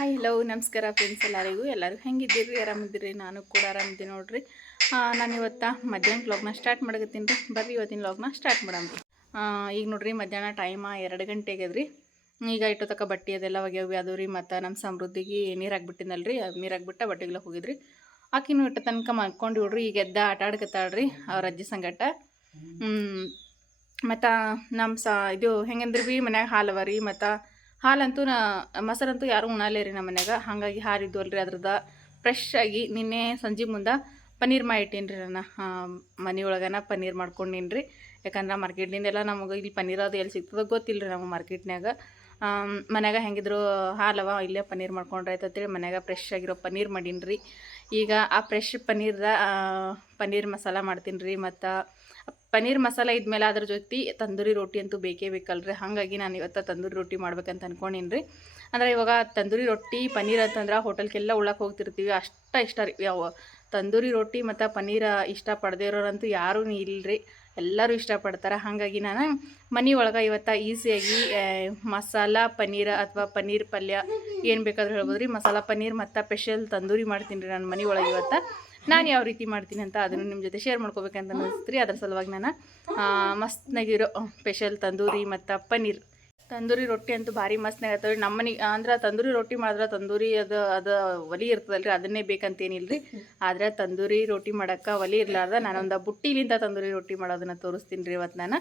Hi hello ನಮಸ್ಕಾರ friends ಎಲ್ಲರಿಗೂ. ಎಲ್ಲರೂ ಹೆಂಗಿದ್ದೀರಿ? ಆರಾಮಿದ್ದೀರಿ? ನಾನು ಕೂಡ ಆರಾಮಿದ್ದೀನಿ ನೋಡಿರಿ. ನಾನು ಇವತ್ತು ಮಧ್ಯಾಹ್ನ ವ್ಲಾಗ್ನ ಸ್ಟಾರ್ಟ್ ಮಾಡಕತ್ತೀನಿ ರೀ. ಬರ್ರಿ ಇವತ್ತಿನ ವ್ಲಾಗ್ನ ಸ್ಟಾರ್ಟ್ ಮಾಡಮ್ರಿ ಈಗ ನೋಡ್ರಿ ಮಧ್ಯಾಹ್ನ ಟೈಮ ಎರಡು ಗಂಟೆ ಆಗ್ಯದ್ರಿ ಈಗ ಇಟ್ಟು ತಕ ಬಟ್ಟೆ ಅದೆಲ್ಲ ಒಗ್ಯಾವಿ ಅದು ರೀ, ಮತ್ತು ನಮ್ಮ ಸಮೃದ್ಧಿಗೆ ನೀರು ಹಾಕ್ಬಿಟ್ಟಿನಲ್ರಿ ನೀರು ಹಾಕ್ಬಿಟ್ಟ ಬಟ್ಟೆಗಳ ಹೋಗಿದ್ರಿ ಆಕಿನೂ ಇಟ್ಟ ತನಕ ಮಲ್ಕೊಂಡು ನೋಡ್ರಿ ಈಗ ಎದ್ದ ಆಟ ಆಡ್ಕತ್ತಾಳ್ರಿ ಅವ್ರ ಅಜ್ಜಿ ಸಂಗಟ. ಮತ್ತು ನಮ್ಮ ಸಾ, ಇದು ಹೆಂಗಂದ್ರೆ ಭೀ ಮನ್ಯಾಗ ಹಾಲು ಅವ ರೀ, ಮತ್ತು ಹಾಲಂತೂ ನಾ, ಮೊಸರಂತೂ ಯಾರೂ ಉಣಲೇ ರೀ ನಮ್ಮ ಮನ್ಯಾಗ. ಹಾಗಾಗಿ ಹಾರಿದ್ದು ಅಲ್ರಿ ಅದ್ರದ್ದು ಫ್ರೆಶ್ ಆಗಿ ನಿನ್ನೆ ಸಂಜೆ ಮುಂದೆ ಪನ್ನೀರ್ ಮಾಡಿಟ್ಟೀನಿ ರೀ ನಾನು ಮನೆ ಒಳಗನ ಪನ್ನೀರ್ ಮಾಡ್ಕೊಂಡೀನಿ ರೀ ಯಾಕಂದ್ರೆ ಮಾರ್ಕೆಟ್ನಿಂದೆಲ್ಲ ನಮಗೆ ಇಲ್ಲಿ ಪನ್ನೀರ್ ಅದು ಎಲ್ಲಿ ಸಿಗ್ತದೆ ಗೊತ್ತಿಲ್ಲ ರೀ ನಮಗೆ ಮಾರ್ಕೆಟ್ನಾಗ ಮನ್ಯಾಗ ಹೆಂಗಿದ್ರು ಹಾಲವ ಇಲ್ಲೇ ಪನ್ನೀರ್ ಮಾಡ್ಕೊಂಡ್ರೆ ಆಯ್ತಂತೇಳಿ ಮನ್ಯಾಗ ಫ್ರೆಶ್ ಆಗಿರೋ ಪನ್ನೀರ್ ಮಾಡೀನಿ ರೀ ಈಗ ಆ ಫ್ರೆಶ್ ಪನ್ನೀರ್ದ ಪನ್ನೀರ್ ಮಸಾಲ ಮಾಡ್ತೀನಿ ರೀ ಮತ್ತು ಪನ್ನೀರ್ ಮಸಾಲ ಇದ್ಮೇಲೆ ಅದ್ರ ಜೊತೆ ತಂದೂರಿ ರೊಟ್ಟಿ ಅಂತೂ ಬೇಕೇ ಬೇಕಲ್ರಿ. ಹಾಗಾಗಿ ನಾನು ಇವತ್ತು ತಂದೂರಿ ರೊಟ್ಟಿ ಮಾಡ್ಬೇಕಂತ ಅನ್ಕೊಂಡೀನಿ ರೀ ಅಂದ್ರೆ ಇವಾಗ ತಂದೂರಿ ರೊಟ್ಟಿ ಪನ್ನೀರ್ ಅಂತಂದ್ರೆ ಹೋಟೆಲ್ಗೆಲ್ಲ ಉಳಕ್ಕೆ ಹೋಗ್ತಿರ್ತೀವಿ. ಅಷ್ಟ ಇಷ್ಟ ರೀ. ಯಾವ ತಂದೂರಿ ರೊಟ್ಟಿ ಮತ್ತು ಪನ್ನೀರ ಇಷ್ಟಪಡದೇ ಇರೋರಂತೂ ಯಾರೂ ಇಲ್ಲರಿ ಎಲ್ಲರೂ ಇಷ್ಟಪಡ್ತಾರೆ ಹಾಗಾಗಿ ನಾನು ಮನೆ ಒಳಗೆ ಇವತ್ತು ಈಸಿಯಾಗಿ ಮಸಾಲ ಪನ್ನೀರ ಅಥವಾ ಪನ್ನೀರ್ ಪಲ್ಯ ಏನು ಬೇಕಾದ್ರೂ ಹೇಳ್ಬೋದು ರೀ ಮಸಾಲ ಪನ್ನೀರ್ ಮತ್ತು ಸ್ಪೆಷಲ್ ತಂದೂರಿ ಮಾಡ್ತೀನಿ ರೀ ನಾನು ಮನೆ ಒಳಗೆ ಇವತ್ತು. ನಾನು ಯಾವ ರೀತಿ ಮಾಡ್ತೀನಿ ಅಂತ ಅದನ್ನು ನಿಮ್ಮ ಜೊತೆ ಶೇರ್ ಮಾಡ್ಕೋಬೇಕಂತ ಅನ್ನಿಸ್ತೀರಿ. ಅದ್ರ ಸಲುವಾಗಿ ನಾನು ಮಸ್ತ್ನಾಗಿರೋ ಸ್ಪೆಷಲ್ ತಂದೂರಿ ಮತ್ತು ಪನ್ನೀರ್. ತಂದೂರಿ ರೊಟ್ಟಿ ಅಂತೂ ಭಾರಿ ಆಗ್ತವೆ ನಮ್ಮ ಮನೆ ಅಂದ್ರೆ ತಂದೂರಿ ರೊಟ್ಟಿ ಮಾಡಿದ್ರೆ ತಂದೂರಿ ಅದು ಅದು ಒಲಿ ಇರ್ತದಲ್ರಿ, ಅದನ್ನೇ ಬೇಕಂತೇನಿಲ್ಲ ರೀ ಆದರೆ ತಂದೂರಿ ರೊಟ್ಟಿ ಮಾಡೋಕ್ಕೆ ಒಲಿ ಇರಲಾರ್ದ, ನಾನೊಂದು ಬುಟ್ಟಿಲಿಂದ ತಂದೂರಿ ರೊಟ್ಟಿ ಮಾಡೋದನ್ನು ತೋರಿಸ್ತೀನಿ ರೀ ಇವತ್ತು ನಾನು.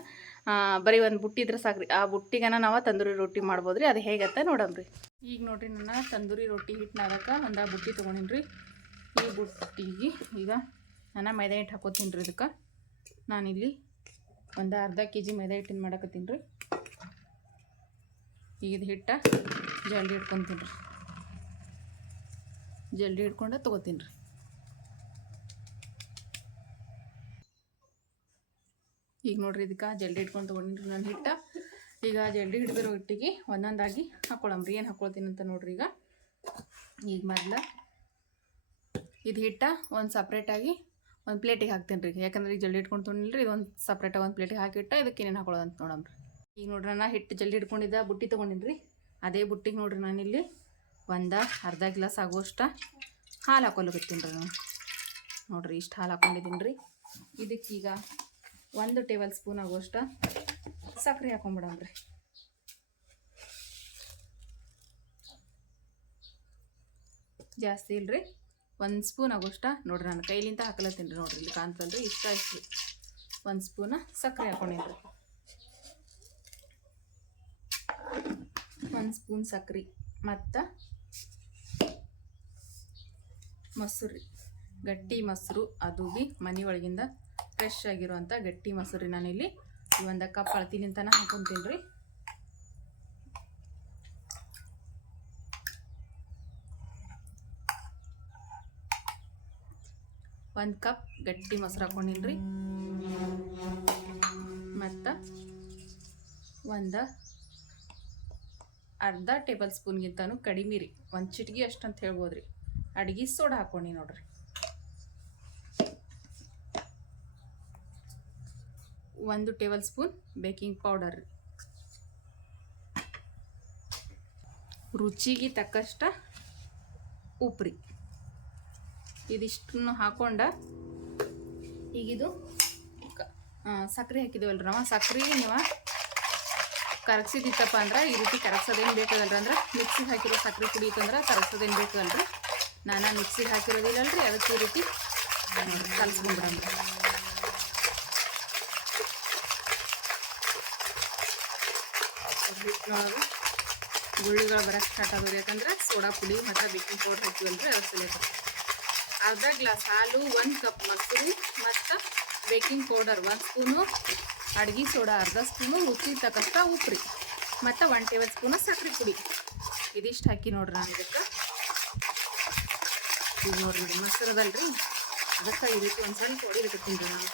ಬರೀ ಒಂದು ಬುಟ್ಟಿ ಇದ್ರೆ ಸಾಕ್ರಿ. ಆ ಬುಟ್ಟಿಗನ ನಾವು ತಂದೂರಿ ರೊಟ್ಟಿ ಮಾಡ್ಬೋದು ರೀ ಅದು ಹೇಗತ್ತ ರೀ ಈಗ ನೋಡ್ರಿ ನನ್ನ ತಂದೂರಿ ರೊಟ್ಟಿ ಹಿಟ್ಟು ನಾದಕ್ಕೆ ಒಂದು ಬುಟ್ಟಿ ತೊಗೊಂಡಿನಿ ರೀ ಈ ಬುಟ್ಟಿಗೆ ಈಗ ನಾನು ಮೈದಾ ಹಿಟ್ಟು ಹಾಕೋತೀನಿ ರೀ ಇದಕ್ಕೆ. ನಾನಿಲ್ಲಿ ಒಂದು ಅರ್ಧ ಕೆ ಜಿ ಮೈದಾ ಹಿಟ್ಟಿನ ಮಾಡಕತ್ತೀನಿ ರೀ. ಈಗ ಇದು ಹಿಟ್ಟ ಜಲ್ದಿ ಇಟ್ಕೊತೀನಿ ರೀ. ಜಲ್ದಿ ಹಿಡ್ಕೊಂಡು ತೊಗೋತೀನಿ ರೀ. ಈಗ ನೋಡ್ರಿ ಇದಕ್ಕೆ ಜಲ್ದಿ ಹಿಡ್ಕೊಂಡು ತೊಗೊಂಡಿನಿ ನಾನು ಹಿಟ್ಟ. ಈಗ ಜಲ್ದಿ ಹಿಡಿದಿರೋ ಹಿಟ್ಟಿಗೆ ಒಂದೊಂದಾಗಿ ಹಾಕೊಳಮ್ರಿ ಏನು ಹಾಕೊಳ್ತೀನಿ ಅಂತ ನೋಡ್ರಿ ಈಗ. ಈಗ ಮೊದ್ಲು ಇದು ಹಿಟ್ಟ ಒಂದು ಸಪ್ರೇಟಾಗಿ ಒಂದು ಪ್ಲೇಟಿಗೆ ಹಾಕ್ತೀನಿ ರೀ. ಯಾಕಂದ್ರೆ ಈಗ ಜಲ್ದಿ ಇಟ್ಕೊಂಡು ತೊಗೊಂಡಿಲ್ರಿ ಇದು ಒಂದು ಸಪ್ರೇಟಾಗಿ ಒಂದು ಪ್ಲೇಟಿಗೆ ಹಾಕಿಟ್ಟ ಇದಕ್ಕೆ ಏನೇನು ಹಾಕೊಳ್ಳೋದು ಅಂತ ರೀ. ಈಗ ನೋಡ್ರಿ ನಾನು ಹಿಟ್ಟು ಜಲ್ದಿ ಇಟ್ಕೊಂಡಿದ್ದ ಬುಟ್ಟಿ ತೊಗೊಂಡಿನಿ ರೀ. ಅದೇ ಬುಟ್ಟಿಗೆ ನೋಡ್ರಿ ನಾನಿಲ್ಲಿ ಒಂದು ಅರ್ಧ ಗ್ಲಾಸ್ ಆಗುವಷ್ಟು ಹಾಲು ಹಾಕೊಲಕತ್ತೀನಿ ರೀ ನಾನು. ನೋಡಿರಿ ಇಷ್ಟು ಹಾಲು ಹಾಕೊಂಡಿದ್ದೀನಿ ರೀ. ಇದಕ್ಕೀಗ ಒಂದು ಟೇಬಲ್ ಸ್ಪೂನ್ ಆಗುವಷ್ಟು ಸಕ್ಕರೆ ರೀ. ಜಾಸ್ತಿ ಇಲ್ರಿ. ಒಂದು ಸ್ಪೂನ್ ಆಗೋಷ್ಟ ನೋಡ್ರಿ ನಾನು ಕೈಲಿಂದ ಹಾಕಲತ್ತೀನಿ ನೋಡ್ರಿ ಇಲ್ಲಿ ಕಾಣ್ತಲ್ರಿ. ಇಷ್ಟ ಇಷ್ಟು ಒಂದು ಸ್ಪೂನ ಸಕ್ಕರೆ ಹಾಕೊಂಡಿನ್ರಿ ಒಂದು ಸ್ಪೂನ್ ಸಕ್ಕರೆ ಮತ್ತು ಮೊಸರು. ಗಟ್ಟಿ ಮೊಸರು, ಅದು ಬಿ ಮನೆ ಒಳಗಿಂದ ಫ್ರೆಶ್ ಆಗಿರುವಂಥ ಗಟ್ಟಿ ಮೊಸರು ನಾನಿಲ್ಲಿ. ಈ ಒಂದು ಕಪ್ ಅಳತಿಲಿಂತನ ಹಾಕೊತೀನಿ ರೀ. ಒಂದು ಕಪ್ ಗಟ್ಟಿ ಮೊಸರು ಹಾಕೊಂಡಿನಿ ರೀ ಮತ್ತು ಒಂದು ಅರ್ಧ ಟೇಬಲ್ ಸ್ಪೂನ್ಗಿಂತನೂ ಕಡಿಮೆ ರೀ. ಒಂದು ಚಿಟಿಗೆ ಅಷ್ಟು ಅಂತ ಹೇಳ್ಬೋದು ರೀ ಅಡುಗೆ ಸೋಡಾ ಹಾಕೊಂಡಿ ನೋಡ್ರಿ. ಒಂದು ಟೇಬಲ್ ಸ್ಪೂನ್ ಬೇಕಿಂಗ್ ಪೌಡರ್ ರೀ. ರುಚಿಗೆ ತಕ್ಕಷ್ಟ ಉಪ್ಪು ರೀ ಇದಿಷ್ಟನ್ನು ಹಾಕೊಂಡ ಈಗಿದು ಸಕ್ಕರೆ ಹಾಕಿದ್ದೀವಲ್ರಿ ನಾವು ಸಕ್ಕರೆ ನೀವು ಕರಗ್ಸಿದಿತ್ತಪ್ಪ ಅಂದ್ರೆ ಈ ರೀತಿ ಕರಗ್ಸೋದೇನು ಬೇಕಾಗಲ್ರಿ ಅಂದ್ರೆ ಮಿಕ್ಸಿಗೆ ಹಾಕಿರೋ ಸಕ್ಕರೆ ಪುಡಿ ಇತ್ತಂದ್ರೆ ಕರಗ್ಸೋದೇನು ಬೇಕಾಗಲ್ರಿ. ನಾನು ಮಿಕ್ಸಿಗೆ ಹಾಕಿರೋದಿಲ್ಲಲ್ರಿ, ಅದಕ್ಕೆ ಈ ರೀತಿ ಕಲ್ಸ್ಕೊಂಡ್ಬಿಡಂದ್ರಿ ಹಿಟ್ಟಿನೊಳಗೆ ಗುಳ್ಳಿಗಳು ಬರೋಕ್ಕೆ ಸ್ಟಾರ್ಟ್ ಆಗೋದು ಯಾಕಂದ್ರೆ ಸೋಡಾ ಪುಡಿ ಮತ್ತು ಬೇಕಿಂಗ್ ಪೌಡ್ರ್ ಹಾಕಿವಲ್ರಿ, ಅದ್ರ ಸಲುವಾಗಿ ಅರ್ಧ ಗ್ಲಾಸ್ ಹಾಲು, ಒಂದು ಕಪ್ ಮೊಸರು, ಮತ್ತು ಬೇಕಿಂಗ್ ಪೌಡರ್ ಒಂದು ಸ್ಪೂನು, ಅಡ್ಗೆ ಸೋಡಾ ಅರ್ಧ ಸ್ಪೂನು ರುಚಿ ತಕ್ಕಷ್ಟ ಉಪ್ಪು ರೀ ಮತ್ತು ಒನ್ ಟೇಬಲ್ ಸ್ಪೂನ ಸಕ್ಕರೆ ಪುಡಿ. ಇದಿಷ್ಟು ಹಾಕಿ ನೋಡ್ರಿ ನಾನು ಇದಕ್ಕೆ. ಈಗ ನೋಡ್ರಿ ಮೊಸರದಲ್ರಿ. ಅದಕ್ಕೆ ಈ ರೀತಿ ಒಂದು ಸ್ವಲ್ಪ ಹೊಡಿಲಿಕತ್ತೀನಿ ರೀ ನಾನು.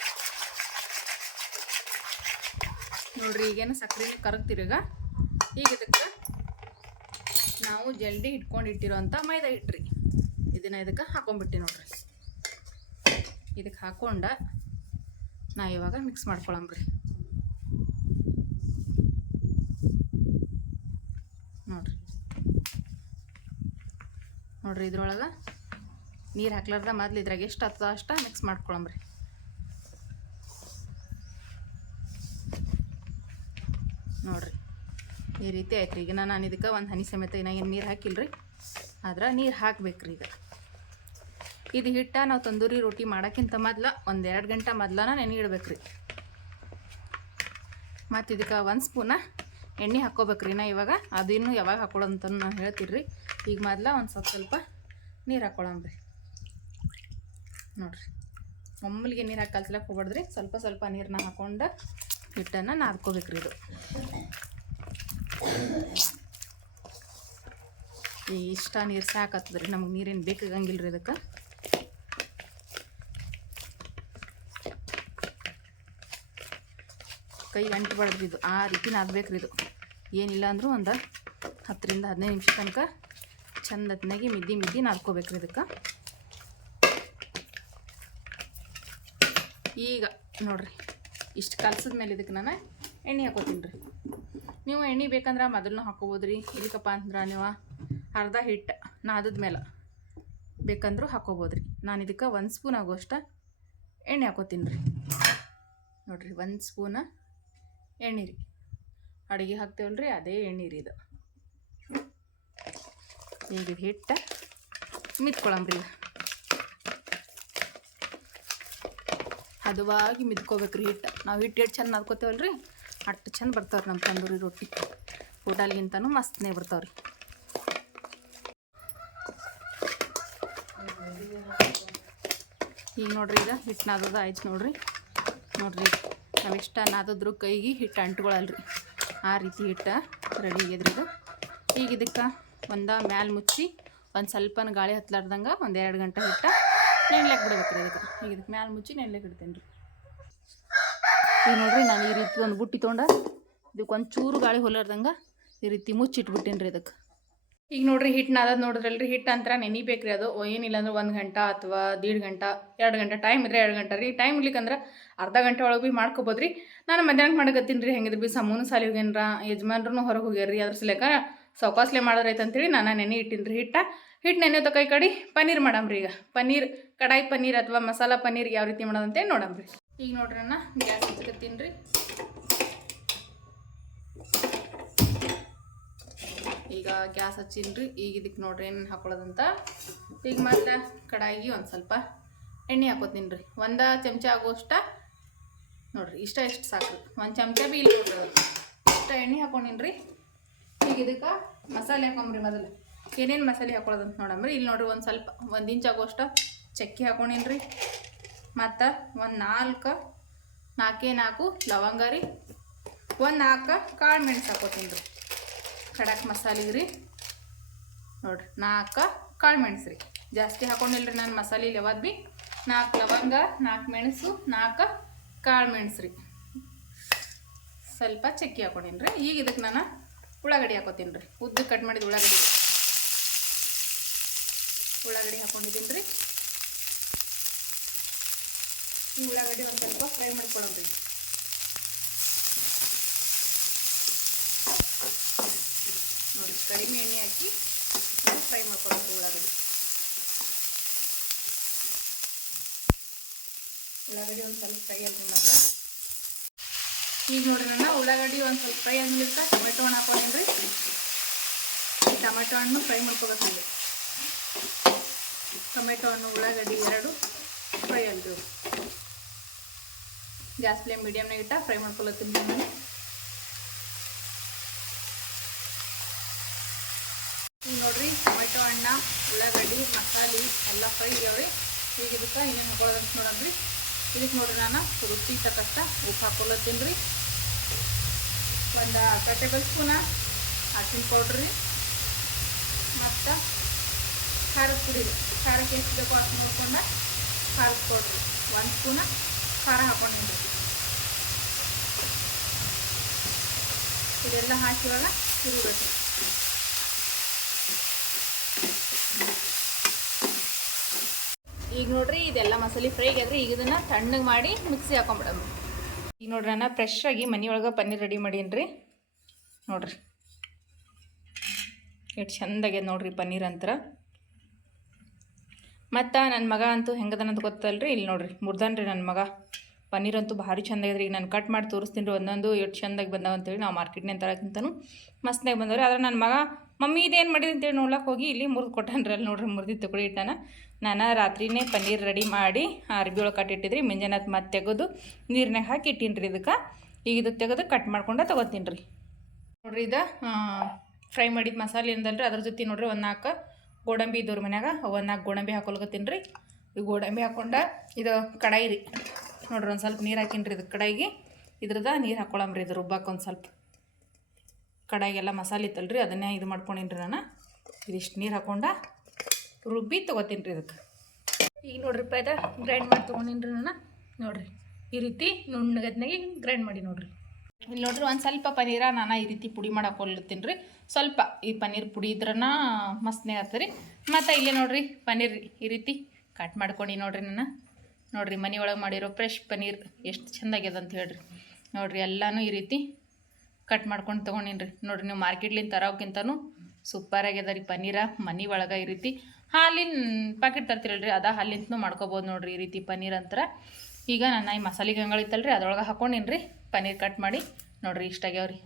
ನೋಡ್ರಿ, ಈಗೇನು ಸಕ್ಕರೆನೂ ಕರಗ್ತಿರೀಗ ಈಗ. ಇದಕ್ಕೆ ನಾವು ಜಲ್ದಿ ಇಟ್ಕೊಂಡು ಇಟ್ಟಿರೋಂಥ ಮೈದಾ ಹಿಟ್ರಿ. ಇದನ್ನ ಇದಕ್ಕೆ ಹಾಕೊಂಡ್ಬಿಟ್ಟು ನೋಡ್ರಿ. ಇದಕ್ಕೆ ಹಾಕೊಂಡ ನಾ ಇವಾಗ ಮಿಕ್ಸ್ ಮಾಡ್ಕೊಳಂಬ್ರಿ ನೋಡ್ರಿ. ನೋಡ್ರಿ ಇದ್ರೊಳಗೆ ನೀರು ಹಾಕ್ಲಾರ್ದ ಮೊದ್ಲು ಇದ್ರಾಗ ಎಷ್ಟು ಹತ್ತದ ಅಷ್ಟ ಮಿಕ್ಸ್ ಮಾಡ್ಕೊಳಂಬ್ರಿ ನೋಡ್ರಿ. ಈ ರೀತಿ ಆಯ್ತು ಈಗ ನಾನು ಇದಕ್ಕೆ ಒಂದು ಹನಿ ಸಮೇತ ಇನ್ನ ಏನು ನೀರು ರೀ ಆದ್ರೆ ನೀರು ಹಾಕ್ಬೇಕ್ರಿ ಈಗ. ಇದು ಹಿಟ್ಟ ನಾವು ತಂದೂರಿ ರೊಟ್ಟಿ ಮಾಡೋಕ್ಕಿಂತ ಮೊದ್ಲು ಒಂದು ಎರಡು ಗಂಟೆ ಮೊದ್ಲನ ನೆನೆ ಇಡ್ಬೇಕ್ರಿ ಮತ್ತು ಇದಕ್ಕೆ ಒಂದು ಸ್ಪೂನ ಎಣ್ಣೆ ಹಾಕ್ಕೋಬೇಕ್ರಿ ನಾ ಇವಾಗ. ಅದು ಇನ್ನೂ ಯಾವಾಗ ಹಾಕೊಳ್ಳೋಂತ ನಾನು ಹೇಳ್ತೀರಿ ಈಗ ಮೊದ್ಲು ಒಂದು ಸ್ವಲ್ಪ ಸ್ವಲ್ಪ ನೀರು ಹಾಕ್ಕೊಳ್ಳೋಣ್ರಿ ನೋಡಿರಿ. ಒಮ್ಮಲಿಗೆ ನೀರು ಹಾಕಿ ಕಲ್ಸ್ಲಕ್ಕೆ ಹೋಗ್ಬಾರ್ದ್ರಿ ಸ್ವಲ್ಪ ಸ್ವಲ್ಪ ನೀರನ್ನ ಹಾಕ್ಕೊಂಡು ಹಿಟ್ಟನ್ನು ನಾದ್ಕೋಬೇಕ್ರಿ ಇದು. ಇಷ್ಟ ನೀರು ಸಾಕತ್ತದ್ರಿ ನಮಗೆ ನೀರೇನು ಬೇಕಾಗಂಗಿಲ್ಲ ರೀ ಇದಕ್ಕೆ. ಕೈ ಅಂಟಬಾರ್ದು ಇದು. ಆ ರೀತಿ ನಾದ್ಬೇಕ್ರಿ ಇದು. ಏನಿಲ್ಲ ಅಂದರೂ ಒಂದು ಹತ್ತರಿಂದ ಹದಿನೈದು ನಿಮಿಷ ತನಕ ಚಂದ ಹೊತ್ನಾಗಿ ಮಿದ್ದಿ ಮಿದ್ದಿ ನಾದ್ಕೋಬೇಕ್ರಿ ಇದಕ್ಕೆ. ಈಗ ನೋಡ್ರಿ, ಇಷ್ಟು ಕಲ್ಸಿದ ಮೇಲೆ ಇದಕ್ಕೆ ನಾನು ಎಣ್ಣೆ ಹಾಕೋತೀನಿ ರೀ. ನೀವು ಎಣ್ಣೆ ಬೇಕಂದ್ರೆ ಮೊದಲು ಹಾಕೋಬೋದು ರೀ ಇದಕ್ಕಪ್ಪ ಅಂದ್ರೆ ನೀವು ಅರ್ಧ ಹಿಟ್ಟು ನಾದದ ಮೇಲೆ ಬೇಕಂದ್ರೂ ಹಾಕೋಬೋದು ರೀ ನಾನು ಇದಕ್ಕೆ ಒಂದು ಸ್ಪೂನ್ ಆಗುವಷ್ಟ ಎಣ್ಣೆ ಹಾಕೋತೀನಿ ರೀ. ನೋಡಿರಿ, ಒಂದು ಸ್ಪೂನ ಎಣ್ಣೆ ರೀ ಅಡುಗೆ ಹಾಕ್ತೇವಲ್ಲ ರೀ ಅದೇ ಎಣ್ಣೆ ರೀ ಇದು. ಈಗ ಹಿಟ್ಟು ಮಿತ್ಕೊಳಂಬ್ರಿ ಹದವಾಗಿ ಮಿದ್ಕೋಬೇಕ್ರಿ ಹಿಟ್ಟು. ನಾವು ಹಿಟ್ಟು ಹಿಟ್ಟು ಚೆಂದ ಮಾಡ್ಕೋತೇವಲ್ಲ ರೀ ಅಷ್ಟು ಚೆಂದ ಬರ್ತಾವ್ರಿ ನಮ್ಮ ತಂದೂರಿ ರೊಟ್ಟಿ. ಹೋಟೆಲ್ಗಿಂತನೂ ಮಸ್ತನೇ ಬರ್ತಾವ್ರಿ. ಈಗ ನೋಡ್ರಿ, ಈಗ ಹಿಟ್ಟು ನಾದದ ಆಯ್ತು ನೋಡ್ರಿ. ನೋಡ್ರಿ. ನಾವು ಇಷ್ಟ ಕೈಗೆ ಹಿಟ್ಟು ಅಂಟ್ಕೊಳಲ್ರಿ ಆ ರೀತಿ ಹಿಟ್ಟು ರೆಡಿ ಆಗ್ಯದ್ರಿ ಈಗ ಇದಕ್ಕೆ ಒಂದು ಮ್ಯಾಲೆ ಮುಚ್ಚಿ ಒಂದು ಸ್ವಲ್ಪನ ಗಾಳಿ ಹತ್ತಲಾರ್ದಂಗೆ ಒಂದು ಎರಡು ಗಂಟೆ ಹಿಟ್ಟು ನೆನ್ಲಕ್ಕೆ ಬಿಡ್ಬೇಕ್ರಿ ಅದಕ್ಕೆ ಈಗ ಇದಕ್ಕೆ ಮ್ಯಾಲೆ ಮುಚ್ಚಿ ನೆನ್ಲಕ್ಕೆ ಇಡ್ತೇನೆ ರೀ ಈಗ ನೋಡ್ರಿ ನಾನು ಈ ರೀತಿ ಒಂದು ಬುಟ್ಟಿ ತೊಗೊಂಡ ಇದಕ್ಕೆ ಒಂದು ಚೂರು ಗಾಳಿ ಹೊಲಾರ್ದಂಗೆ ಈ ರೀತಿ ಮುಚ್ಚಿಟ್ಬಿಟ್ಟೇನಿ ರೀ ಇದಕ್ಕೆ ಈಗ ನೋಡ್ರಿ ಹಿಟ್ಟು ನಾದದ್ ನೋಡಿದ್ರಲ್ರಿ, ಹಿಟ್ಟು ಅಂತರ ನೆನಿಬೇಕ್ರಿ ಅದು. ಏನಿಲ್ಲ ಅಂದ್ರೆ ಒಂದು ಗಂಟೆ ಅಥವಾ ದೀಡ್ ಗಂಟೆ, ಎರಡು ಗಂಟೆ, ಟೈಮ್ ಇದ್ರೆ ಎರಡು ಗಂಟೆ ರೀ. ಟೈಮ್ ಇರ್ಲಿಕ್ಕಂದ್ರೆ ಅರ್ಧ ಗಂಟೆ ಒಳಗೆ ಭೀ ಮಾಡ್ಕೊಬೋದು ರೀ ನಾನು ಮಧ್ಯಾಹ್ನ ಮಾಡಕತ್ತೀನಿ ರೀ, ಹೆಂಗಿದ್ರು ಭೀ ಸಮೂನು ಸಾಲಿ ಹೋಗ್ಯಾನ್ರ ಯಜಮಾನ್ರೂ ಹೊರಗೆ ಹೋಗ್ಯಾರ ರೀ ಅದ್ರ ಸಲಕ ಸೌಕಾಸ್ಲೆ ಮಾಡೋರೈತೆ ಅಂತೇಳಿ ನಾನು ನೆನೆ ಇಟ್ಟಿನಿ ರೀ ಹಿಟ್ಟ. ಹಿಟ್ಟು ನೆನೆಯೋತ ಕೈ ಕಡಿ ಪನ್ನೀರ್ ಮಾಡಮ್ರಿ ಈಗ. ಪನ್ನೀರ್, ಕಡಾಯಿ ಪನ್ನೀರ್ ಅಥವಾ ಮಸಾಲ ಪನ್ನೀರ್ ಯಾವ ರೀತಿ ಮಾಡೋದಂತೇಳಿ ನೋಡಮ್ರಿ ಈಗ ನೋಡ್ರಿ ಅಣ್ಣ, ಗ್ಯಾಸ್ ಹಚ್ಕತ್ತೀನಿ ರೀ. ಈಗ ಗ್ಯಾಸ್ ಹಚ್ಚಿನ್ರಿ ಈಗ ಇದಕ್ಕೆ ನೋಡ್ರಿ ಏನೇನು ಹಾಕೊಳ್ಳೋದಂತ. ಈಗ ಮಾತ್ರ ಕಡಾಯಿಗೆ ಒಂದು ಸ್ವಲ್ಪ ಎಣ್ಣೆ ಹಾಕೋತೀನಿ ರೀ. ಒಂದು ಚಮಚ ಆಗುವಷ್ಟ ನೋಡ್ರಿ, ಇಷ್ಟ ಎಷ್ಟು ಸಾಕು? ಒಂದು ಚಮಚ ಬಿ ಇಲ್ಲಿ. ಇಷ್ಟ ಎಣ್ಣೆ ಹಾಕೊಂಡಿನ್ರಿ. ಈಗ ಇದಕ್ಕೆ ಮಸಾಲೆ ಹಾಕೊಂಬ್ರಿ ಮೊದಲು. ಏನೇನು ಮಸಾಲೆ ಹಾಕೊಳ್ಳೋದಂತ ನೋಡಂಬ್ರಿ ಇಲ್ಲಿ ನೋಡ್ರಿ ಒಂದು ಸ್ವಲ್ಪ, ಒಂದು ಇಂಚ್ ಆಗೋಷ್ಟು ಚಕ್ಕೆ ಹಾಕೊಂಡಿನ್ರಿ. ಮತ್ತು ಒಂದು ನಾಲ್ಕು ನಾಲ್ಕೇ ನಾಲ್ಕು ಲವಂಗ ರೀ ಒಂದು ನಾಲ್ಕು ಕಾಳು ಮೆಣಸು ಹಾಕೋತೀನಿ ರೀ ಖಡಕ್ ಮಸಾಲೆಗೆ ರೀ ನೋಡ್ರಿ, ನಾಲ್ಕು ಕಾಳು ಮೆಣಸು ರೀ ಜಾಸ್ತಿ ಹಾಕೊಂಡಿಲ್ಲ ರೀ ನಾನು ಮಸಾಲೆ ಯಾವಾಗ ಭೀ ನಾಲ್ಕು ಲವಂಗ, ನಾಲ್ಕು ಮೆಣಸು, ನಾಲ್ಕು ಕಾಳು ಮೆಣಸು ರೀ ಸ್ವಲ್ಪ ಚಕ್ಕಿ ಹಾಕೊಂಡಿನಿ ರೀ. ಈಗ ಇದಕ್ಕೆ ನಾನು ಉಳ್ಳಾಗಡ್ಡಿ ಹಾಕೋತೀನಿ ರೀ. ಉದ್ದು ಕಟ್ ಮಾಡಿದ ಉಳ್ಳಾಗಡ್ಡಿ. ಉಳ್ಳಾಗಡ್ಡಿ ಹಾಕೊಂಡಿದ್ದೀನಿ ರೀ. ಈ ಉಳ್ಳಾಗಡ್ಡಿ ಒಂದು ಸ್ವಲ್ಪ ಫ್ರೈ ಮಾಡ್ಕೊಳ್ಳೋಣ ರೀ. ನೋಡಿ, ಕಡಿಮೆ ಎಣ್ಣೆ ಹಾಕಿ ಫ್ರೈ ಮಾಡ್ಕೊಳ್ಳೋದು ಉಳ್ಳಾಗಡ್ಡಿ. ಉಳ್ಳಾಗಡ್ಡಿ ಒಂದು ಸ್ವಲ್ಪ ಫ್ರೈ ಅಲ್ರಿ ಮೊದಲು. ಈಗ ನೋಡ್ರಿ ನನ್ನ ಉಳ್ಳಾಗಡ್ಡಿ ಒಂದು ಸ್ವಲ್ಪ ಫ್ರೈ ಆದ್ಮೇಲೆ ಟೊಮೆಟೊ ಹಣ್ಣು ಹಾಕೊಂಡ್ರಿ ಈ ಟೊಮೆಟೊ ಹಣ್ಣು ಫ್ರೈ ಮಾಡ್ಕೋಬೇಕಲ್ಲಿ ಟೊಮೆಟೊ ಹಣ್ಣು, ಉಳ್ಳಾಗಡ್ಡಿ ಎರಡು ಫ್ರೈ ಇವು. ಗ್ಯಾಸ್ ಫ್ಲೇಮ್ ಮೀಡಿಯಮ್ನಾಗ ಇಟ್ಟ ಫ್ರೈ ಮಾಡ್ಕೊಳತ್ತೀನಿ ನಾನು. ಈಗ ನೋಡ್ರಿ ಟೊಮೆಟೊ ಹಣ್ಣ, ಉಳ್ಳಾಗಡ್ಡಿ, ಮಸಾಲೆ ಎಲ್ಲ ಫ್ರೈ ಆಗ್ಯಾವ್ರಿ ಈಗ ಇದಕ್ಕೆ ಇನ್ನೇನು ಹಾಕೊಳ್ಳೋದಂತ ನೋಡನ್ರಿ ಇದಕ್ಕೆ ನೋಡ್ರಿ ನಾನು. ರುಚಿ ತಕ್ಕಷ್ಟ ಉಪ್ಪು ಹಾಕೊಳತ್ತೀನಿ ರೀ. ಒಂದು ಟೇಬಲ್ ಸ್ಪೂನ ಅರ್ಶಿನ ಪೌಡ್ರ್ ರೀ. ಮತ್ತು ಖಾರದ ಪುಡಿ ಖಾರಕ್ಕೆ ಎಷ್ಟು ಬೇಕೋ ಅಷ್ಟು ನೋಡ್ಕೊಂಡು ಖಾರದ ಪೌಡ್ರ್ ಒಂದು ಸ್ಪೂನ ಖಾರ ಹಾಕೊಂಡಿನಿ ಇದೆಲ್ಲ ಹಾಕಿವಾಗ ತಿರುಗಬೇಕು ಈಗ ನೋಡ್ರಿ, ಇದೆಲ್ಲ ಮಸಾಲೆ ಫ್ರೈ ಆಗಿದ್ರೆ ಈಗ ಇದನ್ನ ತಣ್ಣಗೆ ಮಾಡಿ ಮಿಕ್ಸಿ ಹಾಕೊಂಡ್ಬಿಡಮ್ ಈಗ ನೋಡ್ರಿ ನಾನು ಫ್ರೆಶ್ ಆಗಿ ಮನೆಯೊಳಗೆ ಪನ್ನೀರ್ ರೆಡಿ ಮಾಡೀನಿ ನೋಡ್ರಿ. ಎಷ್ಟು ಚೆಂದಾಗ್ಯದ ನೋಡ್ರಿ ಪನ್ನೀರ್ ಅಂತರ. ಮತ್ತು ನನ್ನ ಮಗ ಅಂತೂ ಹೆಂಗದನಂತ ಗೊತ್ತಲ್ರಿ? ಇಲ್ಲಿ ನೋಡ್ರಿ, ಮುರ್ದಾನ್ರಿ ನನ್ನ ಮಗ. ಪನ್ನೀರ್ ಅಂತೂ ಭಾರಿ ಚಂದ ಆಗ್ಯದ್ರಿ ಈಗ ನಾನು ಕಟ್ ಮಾಡಿ ತೋರಿಸ್ತೀನಿ ರೀ, ಒಂದೊಂದು ಎಷ್ಟು ಚಂದಾಗಿ ಬಂದಾವಂತೇಳಿ ನಾವು ಮಾರ್ಕೆಟ್ನೇ ತರಕ್ಕಿಂತನೂ ಮಸ್ತ್ನಾಗ ಬಂದವ್ರಿ. ಆದರೆ ನನ್ನ ಮಗ ಮಮ್ಮಿ ಇದೇನು ಮಾಡಿದೆ ಅಂತೇಳಿ ನೋಡ್ಲಕ್ಕೆ ಹೋಗಿ ಇಲ್ಲಿ ಮುರಿದು ಕೊಟ್ಟನ್ರಿ ಅಲ್ಲಿ ನೋಡ್ರಿ, ಮುರ್ದಿ ತುಕಡಿ ಇಟ್ಟಾನ. ನಾನು ರಾತ್ರಿನೇ ಪನ್ನೀರ್ ರೆಡಿ ಮಾಡಿ ಅರ್ಬಿ ಒಳಗೆ ಕಟ್ಟಿಟ್ಟಿದ್ರಿ ಮಿಂಜಾನೆ ಅದು ಮತ್ತೆ ತೆಗೆದು ನೀರಿನಾಗ ಹಾಕಿ ಇಟ್ಟೀನಿ ರೀ ಇದಕ್ಕೆ. ಈಗ ಇದು ತೆಗೆದು ಕಟ್ ಮಾಡ್ಕೊಂಡು ತೊಗೋತೀನಿ ರೀ ನೋಡ್ರಿ ಇದು ಫ್ರೈ ಮಾಡಿದ ಮಸಾಲೆ ಏನದಲ್ರಿ, ಅದ್ರ ಜೊತೆ ನೋಡ್ರಿ ಒಂದು ನಾಲ್ಕು ಗೋಡಂಬಿ ಇದ್ದವ್ರ ಮನ್ಯಾಗ, ಒಂದು ನಾಲ್ಕು ಗೋಡಂಬಿ ಹಾಕೊಲ್ಕತ್ತೀನಿ ರೀ ಈ ಗೋಡಂಬಿ ಹಾಕೊಂಡ ಇದು ಕಡಾಯಿ ರೀ. ನೋಡ್ರಿ ಒಂದು ಸ್ವಲ್ಪ ನೀರು ಹಾಕಿನ್ರಿ ಇದು ಕಡಾಯಿಗೆ. ಇದ್ರದ ನೀರು ಹಾಕ್ಕೊಳಮ್ರಿ ಇದು ರುಬ್ಬಕ್ಕೆ ಒಂದು ಸ್ವಲ್ಪ. ಕಡಾಯಿಗೆಲ್ಲ ಮಸಾಲೆ ಇತ್ತಲ್ರಿ, ಅದನ್ನೇ ಇದು ಮಾಡ್ಕೊಂಡಿನ್ರಿ ನಾನು. ಇದಿಷ್ಟು ನೀರು ಹಾಕೊಂಡ ರುಬ್ಬಿ ತೊಗೋತೀನಿ ರೀ ಇದಕ್ಕೆ ಈಗ ನೋಡ್ರಿ ಇದು ಗ್ರೈಂಡ್ ಮಾಡಿ ತೊಗೊಂಡಿನ್ರಿ ನಾನು. ನೋಡಿರಿ, ಈ ರೀತಿ ನುಣ್ಣಗದ್ನಾಗಿ ಗ್ರೈಂಡ್ ಮಾಡಿ ನೋಡಿರಿ. ಇಲ್ಲಿ ನೋಡ್ರಿ ಒಂದು ಸ್ವಲ್ಪ ಪನೀರ ನಾನು ಈ ರೀತಿ ಪುಡಿ ಮಾಡಕ್ಕೆ ಹೊಲಿರ್ತೀನಿ ರೀ ಸ್ವಲ್ಪ ಈ ಪನ್ನೀರ್ ಪುಡಿ ಇದ್ರನ ಮಸ್ತ್ನೇ ಆಗ್ತದೆ ರೀ ಮತ್ತು ಇಲ್ಲಿ ನೋಡ್ರಿ ಪನ್ನೀರ್ ಈ ರೀತಿ ಕಟ್ ಮಾಡ್ಕೊಂಡು ನೋಡ್ರಿ ನಾನು. ನೋಡ್ರಿ ಮನೆ ಒಳಗೆ ಮಾಡಿರೋ ಫ್ರೆಶ್ ಪನ್ನೀರ್ ಎಷ್ಟು ಚೆಂದಾಗ್ಯದ ಅಂತ ಹೇಳ್ರಿ. ನೋಡ್ರಿ ಎಲ್ಲನೂ ಈ ರೀತಿ ಕಟ್ ಮಾಡ್ಕೊಂಡು ತೊಗೊಂಡಿನಿ ರೀ ನೋಡ್ರಿ ನೀವು ಮಾರ್ಕೆಟ್ಲಿಂದ ತರೋಕ್ಕಿಂತನೂ ಸೂಪರ್ ಆಗ್ಯದ ರೀ ಪನ್ನೀರ, ಮನೆ ಒಳಗೆ ಈ ರೀತಿ. ಹಾಲಿನ ಪ್ಯಾಕೆಟ್ ತರ್ತಿರಲ್ರಿ, ಅದ ಹಾಲಿಂತನೂ ಮಾಡ್ಕೋಬೋದು ನೋಡಿರಿ ಈ ರೀತಿ ಪನ್ನೀರ್ ಅಂತಾರೆ. ಈಗ ನನ್ನ ಈ ಮಸಾಲೆ ರೀ ಅದ್ರೊಳಗೆ ಹಾಕೊಂಡಿನಿ ರೀ ಪನ್ನೀರ್ ಕಟ್ ಮಾಡಿ. ನೋಡ್ರಿ ಇಷ್ಟ ರೀ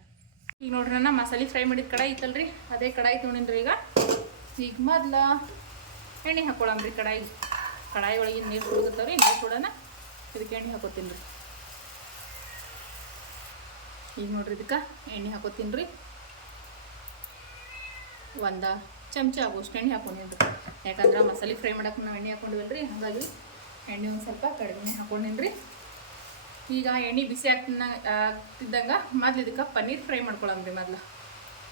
ಈಗ ನೋಡ್ರಿ ನನ್ನ ಮಸಾಲೆ ಫ್ರೈ ಮಾಡಿದ ಕಡಾಯಿ ಇತ್ತಲ್ರಿ, ಅದೇ ಕಡಾಯಿ ತೊಗೊಂಡಿನ್ರಿ ಈಗ. ಈಗ ಮೊದ್ಲು ಎಣ್ಣೆ ಹಾಕ್ಕೊಳಂಬ್ರಿ ಕಡಾಯಿ. ಕಡಾಯಿ ಒಳಗಿನ ನೀರು ಕುಡಿದಿರ್ತಾವ್ರಿ ನೀರು ಕೂಡ ಇದಕ್ಕೆ ಎಣ್ಣೆ ಹಾಕೋತೀನಿ ರೀ ಈಗ ನೋಡ್ರಿ ಇದಕ್ಕೆ ಎಣ್ಣೆ ಹಾಕೋತೀನಿ ರೀ ಒಂದು ಚಮಚ ಆಗೋಷ್ಟು ಎಣ್ಣೆ ಹಾಕೊಂಡಿನ್ರಿ. ಯಾಕಂದ್ರೆ ಮಸಾಲೆ ಫ್ರೈ ಮಾಡೋಕೆ ನಾವು ಎಣ್ಣೆ ಹಾಕೊಂಡಿವಲ್ರಿ, ಹಾಗಾಗಿ ಎಣ್ಣೆ ಒಂದು ಸ್ವಲ್ಪ ಕಡಿಮೆ ಹಾಕೊಂಡಿನ್ರಿ. ಈಗ ಎಣ್ಣೆ ಬಿಸಿ ಹಾಕ್ತಿನ ಆಗ್ತಿದ್ದಂಗೆ ಮೊದ್ಲು ಇದಕ್ಕೆ ಪನ್ನೀರ್ ಫ್ರೈ ಮಾಡ್ಕೊಳಮ್ರಿ ಮೊದ್ಲು.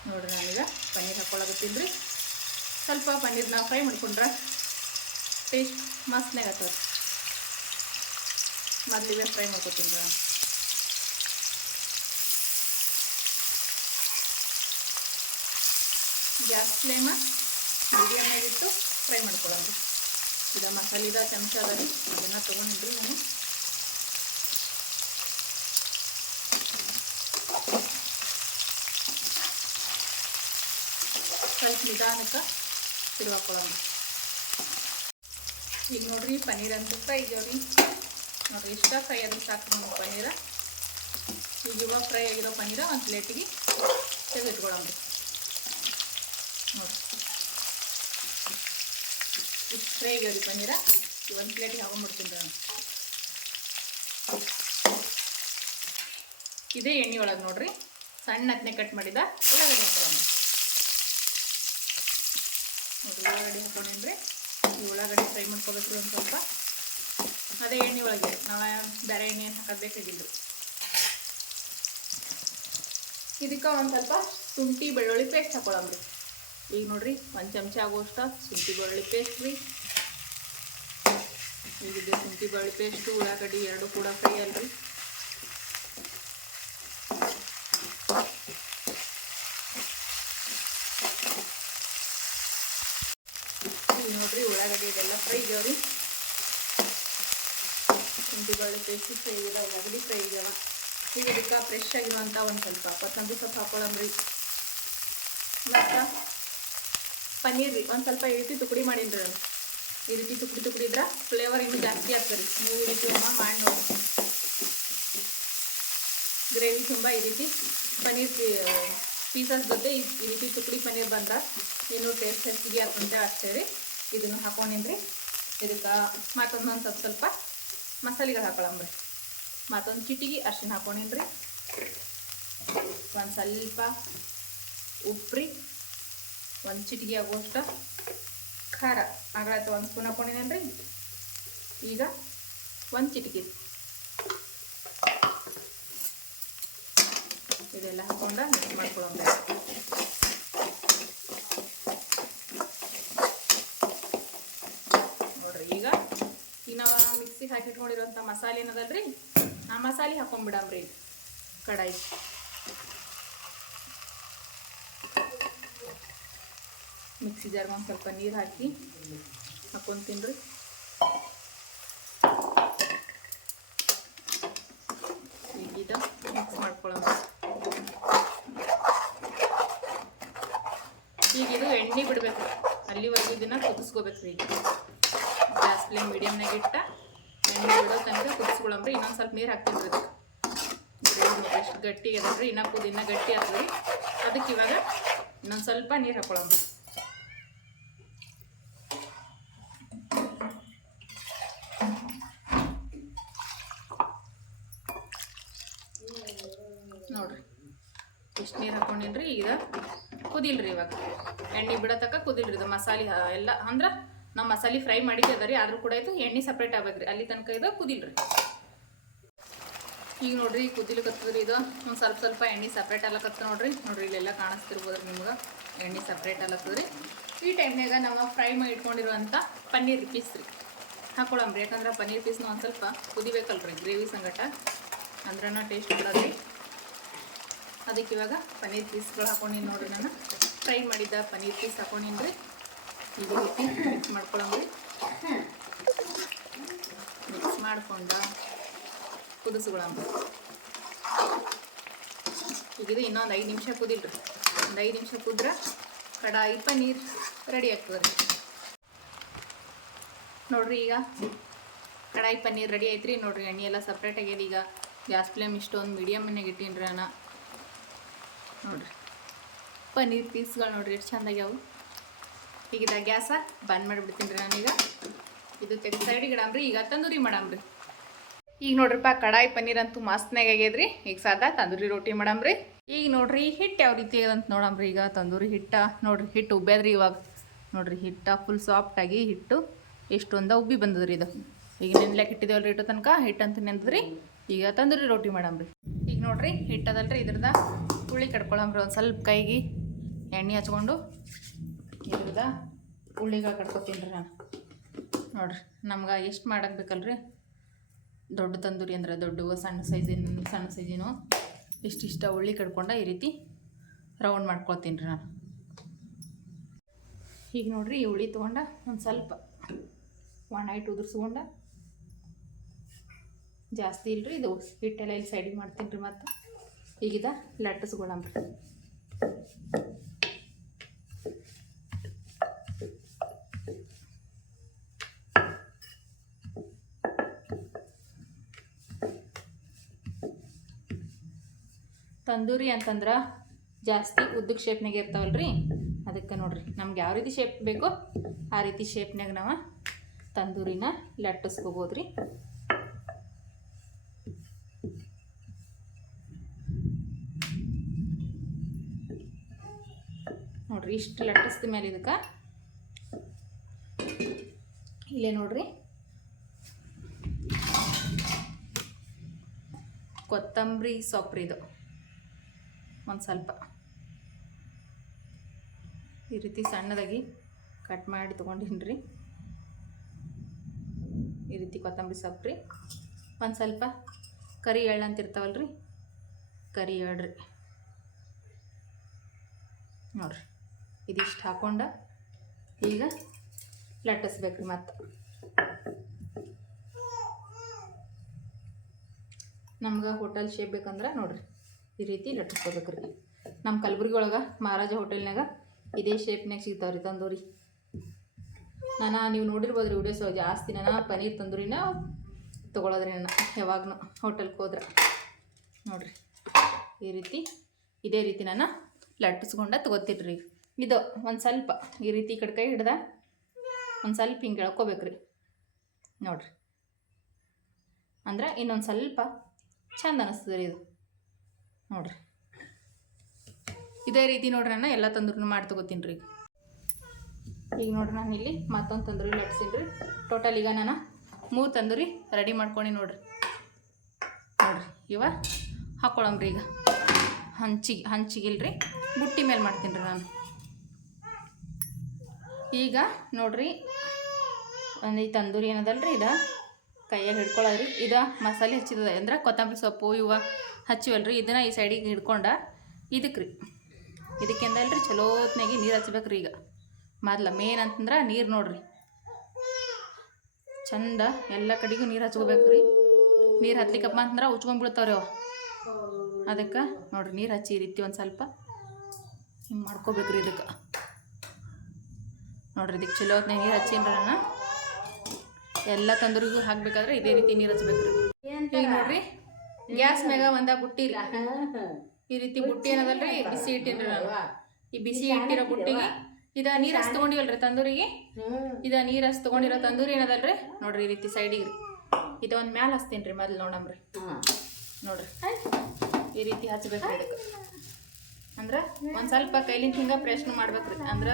ನೋಡ್ರಿ ನಾನೀಗ ಪನ್ನೀರ್ ಹಾಕ್ಕೊಳಕತ್ತೀನಿ ರೀ ಸ್ವಲ್ಪ ಪನ್ನೀರ್ನ ಫ್ರೈ ಮಾಡ್ಕೊಂಡ್ರೆ ಟೇಸ್ಟ್ ಮಸ್ತ್ನಾಗ ಆಗ್ತದೆ ಮೊದ್ಲಿಗೆ ಫ್ರೈ ಮಾಡ್ಕೊತೀನಿ ರೀ ನಾನು ಗ್ಯಾಸ್ ಫ್ಲೇಮ ಮೀಡಿಯಮ್ನಾಗಿಟ್ಟು ಫ್ರೈ ಮಾಡ್ಕೊಳ್ಳೋಣ. ಈಗ ಮಸಾಲಿದ ಚಮಚ ರೀ ಇದನ್ನು ತೊಗೊಂಡಿದ್ರಿ ನಾನು. ಸ್ವಲ್ಪ ನಿಧಾನಕ್ಕೆ ತಿರುವಾಕೊಳ್ಳೋಣ ಈಗ ನೋಡ್ರಿ, ಪನ್ನೀರ್ ಅಂತ ಫ್ರೈ ಆಗ್ಯಾವ್ರಿ ನೋಡ್ರಿ ಇಷ್ಟ ಫ್ರೈ ಆದ್ರೆ ಸಾಕು ನಮಗೆ ಪನ್ನೀರ. ಈಗ ಇವಾಗ ಫ್ರೈ ಆಗಿರೋ ಪನ್ನೀರ ಒಂದು ಪ್ಲೇಟಿಗೆ ತೆಗೆದಿಟ್ಕೊಳ್ಳೋಣ ನೋಡ್ರಿ ಇಷ್ಟು ರೀ ಪನ್ನೀರ ಒಂದು ಪ್ಲೇಟಿಗೆ ಹಾಕೊಂಡ್ಬಿಡ್ತೀನಿ ರೀ ಇದೇ ಎಣ್ಣೆ ಒಳಗೆ ನೋಡ್ರಿ. ಸಣ್ಣ ಹತ್ತನೇ ಕಟ್ ಮಾಡಿದ ಉಳ್ಳಾಗಡ್ಡಿ ಹಾಕೊಳ್ಳೋಣ ನೋಡಿ ಉಳ್ಳಾಗಡ್ಡಿ ಹಾಕೊಂಡೇನ್ರಿ. ಈ ಉಳ್ಳಾಗಡ್ಡಿ ಫ್ರೈ ಮಾಡ್ಕೋಬೇಕು ಒಂದು ಸ್ವಲ್ಪ. ಅದೇ ಎಣ್ಣೆ ಒಳಗೆ, ನಾವು ಬೇರೆ ಎಣ್ಣೆ ಏನು ಹಾಕೋದು ಇದಕ್ಕೆ ಒಂದು ಸ್ವಲ್ಪ ಶುಂಠಿ ಬೆಳ್ಳುಳ್ಳಿ ಪೇಸ್ಟ್ ಹಾಕೊಳ್ಳಮ್ರಿ ಈಗ ನೋಡ್ರಿ, ಒಂದು ಚಮಚ ಆಗುವಷ್ಟು ಶುಂಠಿ ಬೆಳ್ಳುಳ್ಳಿ ಪೇಸ್ಟ್ ರೀ. ಇದು ಶುಂಠಿ ಬೆಳ್ಳುಳ್ಳಿ ಪೇಸ್ಟು ಉಳ್ಳಾಗಡ್ಡಿ ಎರಡು ಕೂಡ ಫ್ರೈ ಅಲ್ರಿ. ನೋಡ್ರಿ ಉಳ್ಳಾಗಡ್ಡಿ ಇದೆಲ್ಲ ಫ್ರೈ ರೀ. ಶುಂಠಿ ಬೆಳ್ಳುಳ್ಳಿ ಪೇಸ್ಟ್ ಫ್ರೈ ಇದೆ ಉಳ್ಳಾಗಡ್ಡಿ ಫ್ರೈ ಆಗ್ಯಾವ ಈಗ ಇದಕ್ಕೆ ಫ್ರೆಶ್ ಆಗಿರುವಂಥ ಒಂದು ಸ್ವಲ್ಪ ಕೊತ್ತಂಬರಿ ಸ್ವಲ್ಪ ಹಾಕೊಳ್ಳಂಬ್ರಿ ಮತ್ತು? ಪನ್ನೀರ್ ರೀ, ಒಂದು ಸ್ವಲ್ಪ ಇಳಿಸಿ ತುಕಡಿ ಮಾಡಿನ್ರಿ. ಈ ರೀತಿ ತುಪ್ಪು ತುಕಡಿ ಇದ್ರೆ ಫ್ಲೇವರ್ ಇನ್ನು ಜಾಸ್ತಿ ಆಗ್ತದೆ. ನೀವು ಈ ರೀತಿ ಅಮ್ಮ ಮಾಡಿ ನೋಡಿ. ಗ್ರೇವಿ ತುಂಬ ಈ ರೀತಿ ಪನ್ನೀರ್ ಪೀಸಸ್ ಜೊತೆ ಈ ರೀತಿ ತುಕಡಿ ಪನ್ನೀರ್ ಬಂದ ಇನ್ನೂ ಟೇಸ್ಟ್ ಹೆಚ್ಚಿಗೆ ಅಷ್ಟೇ ರೀ. ಇದನ್ನು ಹಾಕೊಂಡಿನ್ರಿ ಇದಕ್ಕೆ ಮತ್ತೊಂದು ಒಂದು ಸ್ವಲ್ಪ ಸ್ವಲ್ಪ ಮಸಾಲೆಗಳು ಹಾಕೊಳ್ಳಂಬ್ರಿ ಮತ್ತೊಂದು ಚಿಟಿಗೆ ಅರ್ಶಿನ ಹಾಕೊಂಡಿನ್ರಿ ಒಂದು ಸ್ವಲ್ಪ ಉಪ್ರಿ, ಒಂದು ಚಿಟಿಗೆ ಆಗುವಷ್ಟು ಖಾರ. ಆಗಲತ್ತ ಒಂದು ಸ್ಪೂನ್ ಹಾಕೊಂಡಿನೇನ್ರಿ ಈಗ ಒಂದು ಚಿಟಿಕೆ. ಇದೆಲ್ಲ ಹಾಕೊಂಡ ಮಿಕ್ಸ್ ಮಾಡ್ಕೊಳ್ಳೋಣ. ನೋಡ್ರಿ, ಈಗ ಈಗ ನಾವು ಮಿಕ್ಸಿಗೆ ಹಾಕಿಟ್ಕೊಂಡಿರೋಂಥ ಮಸಾಲೆ ಏನದಲ್ರಿ? ಆ ಮಸಾಲೆ ಹಾಕೊಂಡ್ಬಿಡಮ್ರಿ ಕಡಾಯಿ. ಮಿಕ್ಸಿ ಜಾರ್ಗೆ ಒಂದು ಸ್ವಲ್ಪ ನೀರು ಹಾಕಿ ಹಾಕೊಂಡು ತಿನ್ರಿ ಈಗ ಇದು ಮಿಕ್ಸ್ ಮಾಡ್ಕೊಳ್ಳೋಣ. ಈಗ ಎಣ್ಣೆ ಬಿಡಬೇಕು ಅಲ್ಲಿವರೆಗೂ ಇದನ್ನು ಕುದಿಸ್ಕೋಬೇಕು ಈಗ. ಫ್ಲೇಮ್ ಮೀಡಿಯಮ್ನಾಗ ಇಟ್ಟ ಎಣ್ಣೆ ಬಿಡೋ ತನಕ ಕುದಿಸ್ಕೊಳಂಬ್ರಿ ಇನ್ನೊಂದು ಸ್ವಲ್ಪ ನೀರು ಹಾಕ್ತೀನಿ ಎಷ್ಟು ಗಟ್ಟಿ ಅದಲ್ರಿ ಇನ್ನೂ ಕುದಿ ಇನ್ನೂ ಗಟ್ಟಿ ಆಗ್ತದೆ ಅದಕ್ಕೆ ಇವಾಗ ಇನ್ನೊಂದು ಸ್ವಲ್ಪ ನೀರು ಹಾಕ್ಕೊಳಮ್ರಿ ನೋಡ್ರಿ ಇಷ್ಟು ನೀರು ಹಾಕೊಂಡಿನ್ರಿ ಈಗ ಕುದಿಲ್ರಿ ಇವಾಗ ಎಣ್ಣೆ ಬಿಡತಕ್ಕ ಕುದಿಲ್ರಿ ಇದು ಮಸಾಲೆ ಎಲ್ಲ, ಅಂದ್ರೆ ನಮ್ಮ ಮಸಾಲೆ ಫ್ರೈ ಮಾಡಿದ್ದೆ ಅದ ರೀ ಆದರೂ ಕೂಡ ಇದು ಎಣ್ಣೆ ಸಪ್ರೇಟ್ ರೀ ಅಲ್ಲಿ ತನಕ ಇದು ಕುದಿಲ್ರಿ. ಈಗ ನೋಡ್ರಿ ರೀ ಇದು. ಒಂದು ಸ್ವಲ್ಪ ಸ್ವಲ್ಪ ಎಣ್ಣೆ ಸಪ್ರೇಟ್ ಅಲ್ಲಕತ್ತ ನೋಡ್ರಿ. ನೋಡ್ರಿ, ಇಲ್ಲೆಲ್ಲ ಕಾಣಿಸ್ತಿರ್ಬೋದ್ರಿ ನಿಮ್ಗೆ. ಎಣ್ಣೆ ಸಪ್ರೇಟ್ ಅಲ್ಲತ್ತದ್ರಿ ಈ ಟೈಮ್ನಾಗ ನಾವು ಫ್ರೈ ಮಾಡಿ ಇಟ್ಕೊಂಡಿರುವಂಥ ಪನ್ನೀರ್ ಪೀಸ್ ರೀ. ಹಾಕೊಳಮ್ರಿ. ಯಾಕಂದ್ರೆ ಪನ್ನೀರ್ ಪೀಸ್ನ ಒಂದು ಸ್ವಲ್ಪ ಕುದಿಬೇಕಲ್ರಿ ಗ್ರೇವಿ ಸಂಗಟ. ಅಂದ್ರನ ಟೇಸ್ಟ್ ಕೊಡೋದ್ರಿ ಅದಕ್ಕೆ ಇವಾಗ ಪನ್ನೀರ್ ಪೀಸ್ಗಳು ಹಾಕೊಂಡಿನಿ ನೋಡ್ರಿ ನಾನು. ಫ್ರೈ ಮಾಡಿದ್ದ ಪನ್ನೀರ್ ಪೀಸ್ ಹಾಕೊಂಡಿನಿ ರೀ ರೀತಿ ಮಿಕ್ಸ್ ಮಾಡ್ಕೊಂಡ ಕುದಿಸ್ಕೊಳಮ್ರಿ ಈಗ ಇದು ಇನ್ನೊಂದು ಐದು ನಿಮಿಷ ಕುದಿಲ್ರಿ. ಒಂದು ಐದು ನಿಮಿಷ ಕುದ್ರೆ ಕಡಾಯಿ ಪನ್ನೀರ್ ರೆಡಿ ಆಗ್ತದೆ ರೀ ನೋಡ್ರಿ ಈಗ ಕಡಾಯಿ ಪನ್ನೀರ್ ರೆಡಿ ಐತ್ರಿ. ನೋಡ್ರಿ ಎಣ್ಣೆ ಎಲ್ಲ ಸಪ್ರೇಟ್ ಆಗ್ಯದ. ಈಗ ಗ್ಯಾಸ್ ಫ್ಲೇಮ್ ಇಷ್ಟೊಂದು ಮೀಡಿಯಮ್ನಾಗ ಇಟ್ಟೀನಿ ನಾನು ನೋಡ್ರಿ. ಪನ್ನೀರ್ ಪೀಸ್ಗಳು ನೋಡ್ರಿ ಎಷ್ಟು ಚಂದ ಈಗ ಇದ ಗ್ಯಾಸ ಬಂದ್ ಮಾಡಿಬಿಡ್ತೀನಿ ರೀ ನಾನೀಗ. ಇದು ತೆಗೆದು ಸೈಡಿಗೆ ಇಡಾಮ್ರಿ, ಈಗ ತಂದೂರಿ ಮಾಡಾಮ್ರಿ. ಈಗ ನೋಡ್ರಿಪ್ಪ, ಕಡಾಯಿ ಪನ್ನೀರ್ ಅಂತೂ ಮಸ್ತ್ನಾಗ ಆಗ್ಯದ್ರಿ. ಈಗ ಸಾದಾ ತಂದೂರಿ ರೊಟ್ಟಿ ಮಾಡಾಮ್ರಿ. ಈಗ ನೋಡ್ರಿ ಹಿಟ್ಟು ಯಾವ ರೀತಿ ಅಂತ ನೋಡಾಮ್ರಿ. ಈಗ ತಂದೂರಿ ಹಿಟ್ಟ, ನೋಡ್ರಿ, ಹಿಟ್ಟು ಉಬ್ಬ್ಯಾದ್ರಿ ಇವಾಗ. ನೋಡ್ರಿ, ಹಿಟ್ಟ ಫುಲ್ ಸಾಫ್ಟ್ ಆಗಿ ಹಿಟ್ಟು ಎಷ್ಟೊಂದ ಉಬ್ಬಿ ಬಂದದ್ರಿ ಇದು. ಈಗ ನೆನ್ಲಾಕ್ ಇಟ್ಟಿದೇವಲ್ರಿ ಹಿಟ್ಟು ತನಕ ಹಿಟ್ಟಂತ ನೆಂದದ್ರಿ ಈಗ ತಂದೂರಿ ರೊಟ್ಟಿ ಮಾಡಾಮ್ರಿ. ಈಗ ನೋಡ್ರಿ, ಹಿಟ್ಟದಲ್ರಿ ಇದ್ರದ ಹುಳಿ ಕಟ್ಕೊಳಾಮ್ರಿ ಒಂದು ಸ್ವಲ್ಪ ಕೈಗೆ ಎಣ್ಣೆ ಹಚ್ಕೊಂಡು ಇದ್ರದ ಉಳ್ಳಿಗಳು ಕಟ್ಕೊತೀನಿ ರೀ ನಾನು. ನೋಡ್ರಿ, ನಮ್ಗೆ ಎಷ್ಟು ಮಾಡಕ್ಕೆ ಬೇಕಲ್ರಿ? ದೊಡ್ಡ ತಂದೂರಿ ಅಂದ್ರೆ ದೊಡ್ಡ ಸಣ್ಣ ಸೈಜಿನ, ಸಣ್ಣ ಸೈಜಿನವು ಇಷ್ಟಿಷ್ಟ ಉಳ್ಳಿ ಕಟ್ಕೊಂಡು ಈ ರೀತಿ ರೌಂಡ್ ಮಾಡ್ಕೊಳ್ತೀನಿ ರೀ ನಾನು. ಈಗ ನೋಡ್ರಿ ಈ ಉಳ್ಳಿ ತೊಗೊಂಡ ಒಂದು ಸ್ವಲ್ಪ ಒಣ ಹಿಟ್ಟು ಉದುರ್ಸ್ಕೊಂಡ ಜಾಸ್ತಿ ಇಲ್ರಿ ಇದು ಹಿಟ್ಟೆಲ್ಲ ಇಲ್ಲಿ ಸೈಡಿಗೆ ಮಾಡ್ತೀನಿ ರೀ ಮತ್ತು. ಈಗಿದ ಲಟ್ಟಿಸ್ಕೊಳಮ್ರಿ ತಂದೂರಿ ಅಂತಂದ್ರೆ ಜಾಸ್ತಿ ಉದ್ದಕ್ಕೆ ಶೇಪ್ನಾಗ ರೀ ಅದಕ್ಕೆ ನೋಡ್ರಿ, ನಮ್ಗೆ ಯಾವ ರೀತಿ ಶೇಪ್ ಬೇಕೋ ಆ ರೀತಿ ಶೇಪ್ನಾಗ ನಾವು ತಂದೂರಿನ ಲಟ್ಟಿಸ್ಕೋಬೋದ್ರಿ. ನೋಡ್ರಿ, ಇಷ್ಟು ಲಟ್ಟಿಸ್ದ ಮೇಲೆ ಇದಕ್ಕೆ. ಇಲ್ಲೇ ನೋಡ್ರಿ. ಕೊತ್ತಂಬರಿ ಸೊಪ್ಪು ಇದು ಒಂದು ಸ್ವಲ್ಪ. ಈ ರೀತಿ ಸಣ್ಣದಾಗಿ ಕಟ್ ಮಾಡಿ ತೊಗೊಂಡಿನ್ರಿ ಈ ರೀತಿ ಕೊತ್ತಂಬರಿ ಸೊಪ್ಪು ರೀ. ಒಂದು ಸ್ವಲ್ಪ ಕರಿ ಎಳ್ಳು ಅಂತ ರೀ ಕರಿ ರೀ. ನೋಡ್ರಿ, ಇದಿಷ್ಟು ಹಾಕೊಂಡ ಈಗ ಲಟ್ಟಿಸ್ಬೇಕು ರೀ ಮತ್ತೆ. ನಮ್ಗೆ ಹೋಟೆಲ್ ಶೇಪ್ ಬೇಕಂದ್ರೆ ನೋಡ್ರಿ. ಈ ರೀತಿ ಲಟ್ಟಿಸ್ಕೋಬೇಕು ರೀ ನಮ್ಮ ಕಲಬುರ್ಗಿ ಒಳಗೆ ಮಹಾರಾಜ ಹೋಟೆಲ್ನಾಗ ಇದೇ ಶೇಪ್ನಾಗ ಸಿಗ್ತಾವೆ ರೀ ತಂದೂರಿ. ನಾನು ನೀವು ನೋಡಿರ್ಬೋದು ರೀ ವಿಡಿಯೋಸ್ ಜಾಸ್ತಿ ನಾನು ಪನೀರ್ ತಂದೂರಿನ ತೊಗೊಳೋದ್ರಿ ನಾನು ಯಾವಾಗೂ ಹೋಟೆಲ್ಗೆ ಹೋದ್ರೆ. ನೋಡಿರಿ, ಈ ರೀತಿ ಇದೇ ರೀತಿ ನಾನು ಲಟ್ಟಿಸ್ಕೊಂಡ ತೊಗೋತೀನಿ ಇದು ಒಂದು ಸ್ವಲ್ಪ ಈ ರೀತಿ ಕಡೆ ಕೈ ಹಿಡ್ದ ಒಂದು ಸ್ವಲ್ಪ ಹಿಂಗೆ ರೀ ನೋಡ್ರಿ, ಅಂದ್ರೆ ಇನ್ನೊಂದು ಸ್ವಲ್ಪ ಚಂದ ಅನಿಸ್ತದೆ ರೀ ಇದು. ನೋಡ್ರಿ. ಇದೇ ರೀತಿ ನೋಡ್ರಿ ನಾನು ಎಲ್ಲ ತಂದ್ರೂ ಮಾಡಿ ತಗೋತೀನಿ ರೀ ಈಗ ನೋಡ್ರಿ ನಾನು ಇಲ್ಲಿ ಮತ್ತೊಂದು ತಂದೂರಿ ಲಟ್ಸೀನಿ ರೀ ಟೋಟಲ್ ಈಗ ನಾನು ಮೂರು ತಂದೂರಿ ರೆಡಿ ಮಾಡ್ಕೊಂಡು ನೋಡ್ರಿ. ನೋಡ್ರಿ, ಇವ ಹಾಕ್ಕೊಳಂಬ್ರಿ ಈಗ. ಹಂಚಿಗೆ ಹಂಚಿಗಿಲ್ರಿ, ಬುಟ್ಟಿ ಮೇಲೆ ಮಾಡ್ತೀನಿ ರೀ ನಾನು. ಈಗ ನೋಡ್ರಿ, ಒಂದು ಈ ತಂದೂರಿ ಏನದಲ್ರಿ ಇದು? ಕೈಯಾಗ ಹಿಡ್ಕೊಳ್ಳೋದ್ರಿ ಇದು ಮಸಾಲೆ ಹಚ್ಚಿದ ಅಂದ್ರೆ ಕೊತ್ತಂಬರಿ ಸೊಪ್ಪು, ಇವ ಹಚ್ಚಿವಲ್ರಿ. ಇದನ್ನು ಈ ಸೈಡಿಗೆ ಹಿಡ್ಕೊಂಡ ಇದಕ್ಕೆ ರೀ ಇದಕ್ಕೆಂದಲ್ರಿ ಚಲೋತ್ನಾಗಿ ನೀರು ಹಚ್ಬೇಕ್ರಿ ಈಗ. ಮೊದ್ಲು ಮೇನ್ ಅಂತಂದ್ರೆ ನೀರು ನೋಡ್ರಿ. ಚಂದ ಎಲ್ಲ ಕಡೆಗೂ ನೀರು ಹಚ್ಕೋಬೇಕು ರೀ ನೀರು ಹತ್ತಲಿಕ್ಕಪ್ಪ ಅಂತಂದ್ರೆ ಉಚ್ಕೊಂಡ್ಬಿಡ್ತಾವ್ರಿ ಅವ. ಅದಕ್ಕೆ ನೋಡ್ರಿ ನೀರು ಹಚ್ಚಿ ರೀತಿ ಒಂದು ಸ್ವಲ್ಪ ಹಿಂಗೆ ಮಾಡ್ಕೋಬೇಕ್ರಿ ಇದಕ್ಕೆ. ನೋಡ್ರಿ ಇದಕ್ಕೆ ಚಲೋ ಹೊತ್ನಾಗ ನೀರು ಹಚ್ಚೀನಿ ನಾನು ಎಲ್ಲ ತಂದ್ರಿಗೂ ಹಾಕ್ಬೇಕಾದ್ರೆ ಇದೇ ರೀತಿ ನೀರು ಹಚ್ಬೇಕು ರೀ ಈಗ ನೋಡ್ರಿ ಗ್ಯಾಸ್ ಮ್ಯಾಗ ಒಂದ ಬುಟ್ಟಿ ಇಲ್ಲ ಈ ರೀತಿ ಬುಟ್ಟಿ ಏನದಲ್ರಿ? ಬಿಸಿ ಇಟ್ಟಿನ್ರಿ ನಾನು. ಈ ಬಿಸಿ ಇಟ್ಟಿರೋ ಬುಟ್ಟಿಗೆ ಇದ ನೀರ್ ಹಸ್ ತಗೊಂಡಿವಲ್ರಿ ತಂದೂರಿಗೆ? ಇದ ನೀರ್ ಹಸ್ ತಗೊಂಡಿರೋ ತಂದೂರಿ ಏನದಲ್ರಿ? ನೋಡ್ರಿ ಈ ರೀತಿ ಸೈಡಿಗೆ ರೀ ಇದ ಒಂದ್ ಮ್ಯಾಲ ಹಚ್ತೀನಿ ಮೊದ್ಲು ನೋಡಮ್ರಿ. ನೋಡ್ರಿ. ಈ ರೀತಿ ಹಚ್ಬೇಕು ಇದಕ್ಕೆ ಅಂದ್ರೆ ಒಂದ್ ಸ್ವಲ್ಪ ಕೈಲಿಂದ ಹಿಂಗ ಪ್ರಶ್ನೆ ಮಾಡ್ಬೇಕ್ರಿ. ಅಂದ್ರ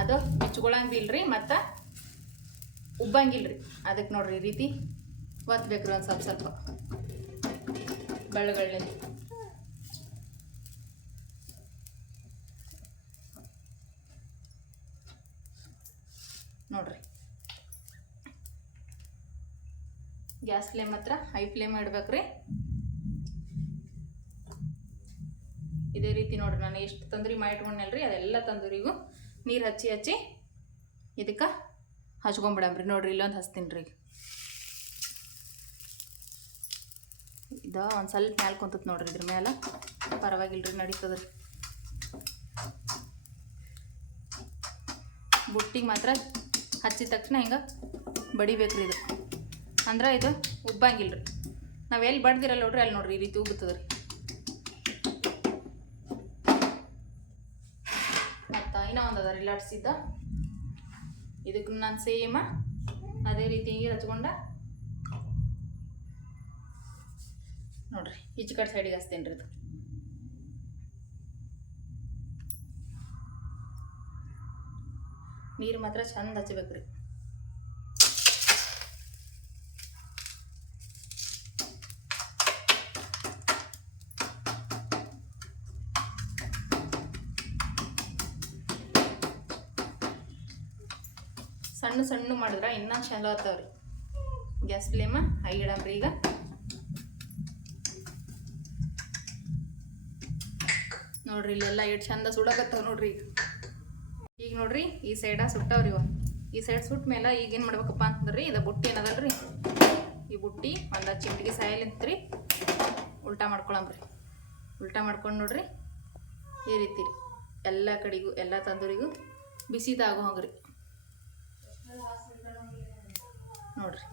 ಅದು ಬಿಚ್ಕೊಳಂಗಿಲ್ರಿ ಮತ್ತ ಉಬ್ಬಂಗಿಲ್ರಿ. ಅದಕ್ಕೆ ನೋಡ್ರಿ ಈ ರೀತಿ ಒತ್ಬೇಕ್ರಿ ಒಂದು ಸ್ವಲ್ಪ ಸ್ವಲ್ಪ. ಬೆಳ್ಳುಗಳ್ಳಿ ನೋಡ್ರಿ. ಗ್ಯಾಸ್ ಫ್ಲೇಮ್ ಹತ್ರ, ಹೈ ಫ್ಲೇಮ್ ಇಡ್ಬೇಕ್ರಿ. ಇದೇ ರೀತಿ ನೋಡ್ರಿ, ನಾನು ಎಷ್ಟು ತಂದ್ರಿ ಮಾಡಿಟ್ಕೊಂಡಲ್ರಿ ಅದೆಲ್ಲ ತಂದೂರಿಗೂ ನೀರು ಹಚ್ಚಿ ಹಚ್ಚಿ ಇದಕ್ಕೆ ಹಚ್ಕೊಂಬಿಡಮ್ರಿ ನೋಡ್ರಿ, ಇಲ್ಲೊಂದು ಹಚ್ತೀನಿ ರೀ ಇದ, ಒಂದು ಸ್ವಲ್ಪ ಮ್ಯಾಲೆ ಕುಂತತ್ ನೋಡ್ರಿ ಇದ್ರ ಮ್ಯಾಲ. ಪರವಾಗಿಲ್ರಿ, ನಡೀತದ. ಬುಟ್ಟಿಗೆ ಮಾತ್ರ ಹಚ್ಚಿದ ತಕ್ಷಣ ಹಿಂಗೆ ಬಡಿಬೇಕ್ರಿ ಇದು. ಅಂದ್ರೆ ಇದು ಉಬ್ಬಂಗಿಲ್ರಿ. ನಾವು ಎಲ್ಲಿ ಬಡ್ದಿರಲ್ಲ ನೋಡ್ರಿ ಅಲ್ಲಿ ನೋಡ್ರಿ ಈ ರೀತಿ ಉಬ್ಬುತ್ತದ್ರಿ. ಮತ್ತು ಇನ್ನೂ ಒಂದು ಅದ ರಿಲಾಟ್ಸಿದ್ದ ಇದಕ್ಕೆ ನಾನು ಸೇಮ ಅದೇ ರೀತಿ ಹಿಂಗೆ ಹಚ್ಕೊಂಡ ನೋಡ್ರಿ ಈಚೆ ಕಡೆ ಸೈಡಿಗೆ ಹಚ್ತೇನೆ ರೀ ಅದು. ನೀರು ಮಾತ್ರ ಚಂದ ರೀ ಸಣ್ಣ ಸಣ್ಣ ಮಾಡಿದ್ರೆ ಇನ್ನೂ ಚಲೋ ಆಗ್ತಾವ್ರಿ ಗ್ಯಾಸ್ ಫ್ಲೇಮ ಹೈ ಇಡಮ್ರಿ ಈಗ. ನೋಡ್ರಿ, ಇಲ್ಲೆಲ್ಲ ಎಷ್ಟು ಚಂದ ಸುಡಕತ್ತವ ನೋಡ್ರಿ ಈಗ. ಈಗ ನೋಡ್ರಿ, ಈ ಸೈಡ ಸುಟ್ಟವ್ರಿ ಇವ. ಈ ಸೈಡ್ ಸುಟ್ಟ ಮೇಲೆ ಈಗ ಏನು ಮಾಡ್ಬೇಕಪ್ಪ ಅಂತಂದ್ರಿ, ಇದು ಬುಟ್ಟಿ ಏನದಲ್ರಿ? ಈ ಬುಟ್ಟಿ ಒಂದು ಚಿಮಟಿಗೆ ಸಾಯಲಿಂತ್ರಿ ಉಲ್ಟಾ ಮಾಡ್ಕೊಳಂಬ್ರಿ ಉಲ್ಟಾ ಮಾಡ್ಕೊಂಡು ನೋಡ್ರಿ, ಈ ರೀತಿ ರೀ. ಎಲ್ಲ ಕಡೆಗೂ, ಎಲ್ಲ ತಂದೂರಿಗೂ ಬಿಸಿದಾಗೋ ಹಂಗ್ರಿ. ನೋಡ್ರಿ,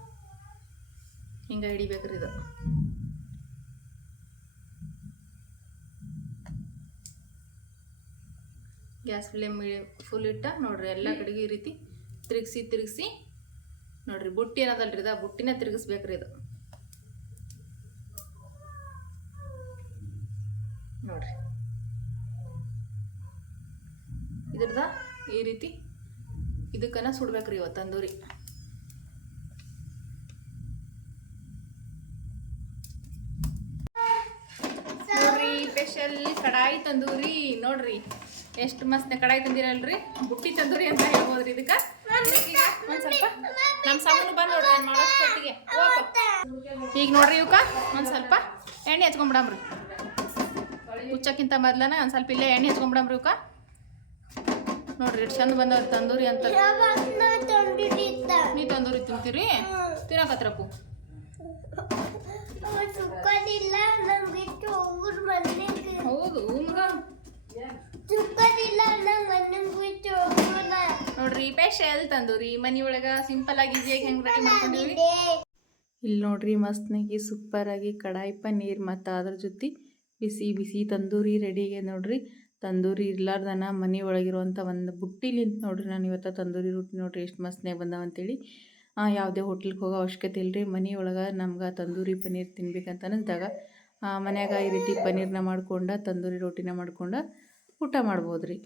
ಹಿಂಗೆ ಹಿಡಿಬೇಕ್ರಿ ಇದು. ಗ್ಯಾಸ್ ಫ್ಲೇಮ್ ಫುಲ್ ಇಟ್ಟ ನೋಡ್ರಿ ಎಲ್ಲ ಕಡೆಗೆ ಈ ರೀತಿ ತಿರುಗಿಸಿ ತಿರುಗಿಸಿ. ನೋಡ್ರಿ ಬುಟ್ಟಿ ಏನದಲ್ರಿ ಇದು? ಬುಟ್ಟಿನೇ ತಿರುಗಿಸ್ಬೇಕ್ರಿ ಇದು. ನೋಡ್ರಿ. ಇದ್ರದ ಈ ರೀತಿ ಇದಕ್ಕನ ಸುಡ್ಬೇಕ್ರಿ ಇವ ತಂದೂರಿ. ನೋಡ್ರಿ ಸ್ಪೆಷಲ್ ಕಡಾಯಿ ತಂದೂರಿ. ನೋಡ್ರಿ. ಎಷ್ಟು ಮಸ್ತ್ ಕಡಾಯಿ ತಂದಿರಲ್ರಿ? ಬುಟ್ಟಿ ತಂದೂರಿ ಅಂತ ಹೇಳ್ಬೋದ್ರಿ ಇದಕ್ಕ? ಒಂದ್ ಸ್ವಲ್ಪ ನಮ್ಮ ಸಾಮಾನು ಬಂದ್ ನೋಡ್ರಿ ನಾನು ಮಾಡೋಷ್ಟೊತ್ತಿಗೆ ಈಗ ನೋಡ್ರಿ ಇವಕ್ಕ ಒಂದ್ ಸ್ವಲ್ಪ ಎಣ್ಣೆ ಹಚ್ಕೊಂಬಿಡಮ್ರಿ. ಹುಚ್ಚಕ್ಕಿಂತ ಮೊದ್ಲನ ಒಂದ್ ಸ್ವಲ್ಪ ಇಲ್ಲೇ ಎಣ್ಣೆ ಹಚ್ಕೊಂಬಿಡಮ್ರಿ ಇವಕ್ಕ ನೋಡ್ರಿ ಎಷ್ಟು ಚಂದ ಬಂದವ್ರಿ ತಂದೂರಿ ಅಂತ. ನೀ ತಂದೂರಿ ತಿಂತೀರಿ? ತಿನ್ನಕತ್ರಪ್ಪು. ಹೌದು ಮಗ ಸುಕ್ಕದಿಲ್ಲ ನಂಗೆ ಮನೆಗೆ ಬಿಟ್ಟು ಹೋಗೋಣ ನೋಡ್ರಿ ಸ್ಪೆಷಲ್ ತಂದೂರಿ? ಮನಿ ಒಳಗ ಸಿಂಪಲ್ ಆಗಿ ಈಸಿಯಾಗಿ ಹೆಂಗ್ ರೆಡಿ ಮಾಡ್ಕೊಂಡಿವಿ ಇಲ್ಲಿ ನೋಡ್ರಿ ಮಸ್ತ್ನಾಗಿ ಆಗಿ ಕಡಾಯಿ ಪನ್ನೀರ್ ಮತ್ತು ಅದ್ರ ಜೊತೆ ಬಿಸಿ ಬಿಸಿ ತಂದೂರಿ ರೆಡಿ ಆಗಿದೆ ನೋಡ್ರಿ. ತಂದೂರಿ ಇರ್ಲಾರ್ದನ ಮನೆ ಒಳಗಿರುವಂಥ ಒಂದು ಬುಟ್ಟಿಲಿಂತ ನೋಡ್ರಿ ನಾನು ಇವತ್ತು ತಂದೂರಿ ರೊಟ್ಟಿ ನೋಡ್ರಿ ಎಷ್ಟು ಮಸ್ತ್ನಾಗ ಬಂದಾವ ಅಂತೇಳಿ. ಆ, ಯಾವುದೇ ಹೋಟ್ಲಿಗೆ ಹೋಗೋ ಅವಶ್ಯಕತೆ ಇಲ್ಲರಿ ಮನೆ ಒಳಗೆ ನಮ್ಗೆ ತಂದೂರಿ ಪನ್ನೀರ್ ತಿನ್ಬೇಕಂತ ಅನ್ನಿಸ್ದಾಗ ಮನ್ಯಾಗ ಈ ರೀತಿ ಪನ್ನೀರ್ನ ಮಾಡ್ಕೊಂಡು ತಂದೂರಿ ರೊಟ್ಟಿನ ಮಾಡ್ಕೊಂಡು ಊಟ ಮಾಡ್ಬೋದು ರೀ